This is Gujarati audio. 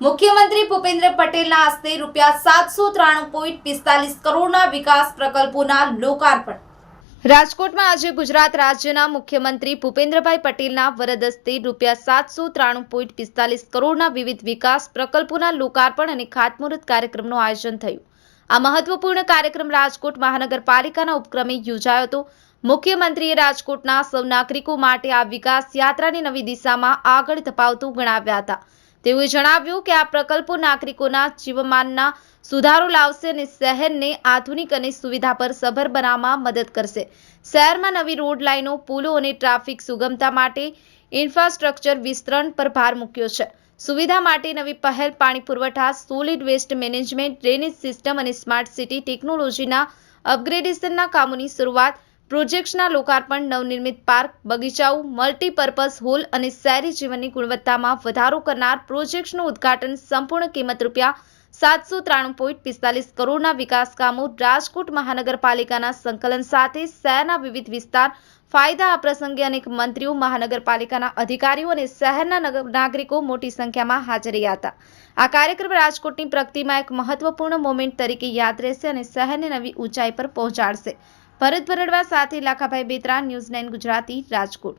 મુખ્યમંત્રી ભૂપેન્દ્ર પટેલના હસ્તે ₹793.45 કરોડના વિકાસ પ્રકલ્પોના લોકાર્પણ। રાજકોટમાં આજે ગુજરાત રાજ્યના મુખ્યમંત્રી ભૂપેન્દ્રભાઈ પટેલના વરદ હસ્તે ₹793.45 કરોડના વિવિધ વિકાસ પ્રકલ્પોના લોકાર્પણ અને ખાતમુહૂર્ત કાર્યક્રમનું આયોજન થયું। આ મહત્વપૂર્ણ કાર્યક્રમ રાજકોટ મહાનગરપાલિકાના ઉપક્રમે યોજાયો હતો। મુખ્યમંત્રીએ રાજકોટના સૌ નાગરિકો માટે આ વિકાસ યાત્રાને નવી દિશામાં આગળ ધપાવતું ગણાવ્યા હતા। તેઓએ જણાવ્યું કે આ પ્રકલ્પો નાગરિકોના જીવનમાનમાં સુધારો લાવશે અને શહેરને આધુનિક અને સુવિધાસભર બનાવવામાં મદદ કરશે। શહેરમાં નવી રોડ લાઇનો, પુલો અને ટ્રાફિક સુગમતા માટે ઇન્ફ્રાસ્ટ્રક્ચર વિસ્તરણ પર ભાર મૂક્યો છે। સુવિધા માટે નવી પહેલ, પાણી પુરવઠા, solid waste management, drainage system અને સ્માર્ટ સિટી ટેકનોલોજીના અપગ્રેડેશનના કામોની શરૂઆત, પ્રોજેક્ટ્સના લોકાર્પણ, નવનિર્મિત પાર્ક, બગીચાઓ, મલ્ટીપર્પઝ હોલ અને શહેરી જીવનની ગુણવત્તામાં વધારો કરનાર પ્રોજેક્ટ્સનું ઉદ્ઘાટન। સંપૂર્ણ કિંમત ₹793.45 કરોડના વિકાસ કામો રાજકોટ મહાનગરપાલિકાના સંકલન સાથે શહેરના વિવિધ વિસ્તાર ફાયદા। આ પ્રસંગે અનેક મંત્રીઓ, મહાનગરપાલિકાના અધિકારીઓ અને શહેરના નાગરિકો મોટી સંખ્યામાં હાજર રહ્યા હતા। આ કાર્યક્રમ રાજકોટની પ્રગતિમાં એક મહત્વપૂર્ણ મોમેન્ટ તરીકે યાદ રહેશે અને શહેરને નવી ઊંચાઈ પર પહોંચાડશે। ભરત ભરડવા સાથે લાખાભાઈ બેતરા, ન્યૂઝ 9 ગુજરાતી, રાજકોટ।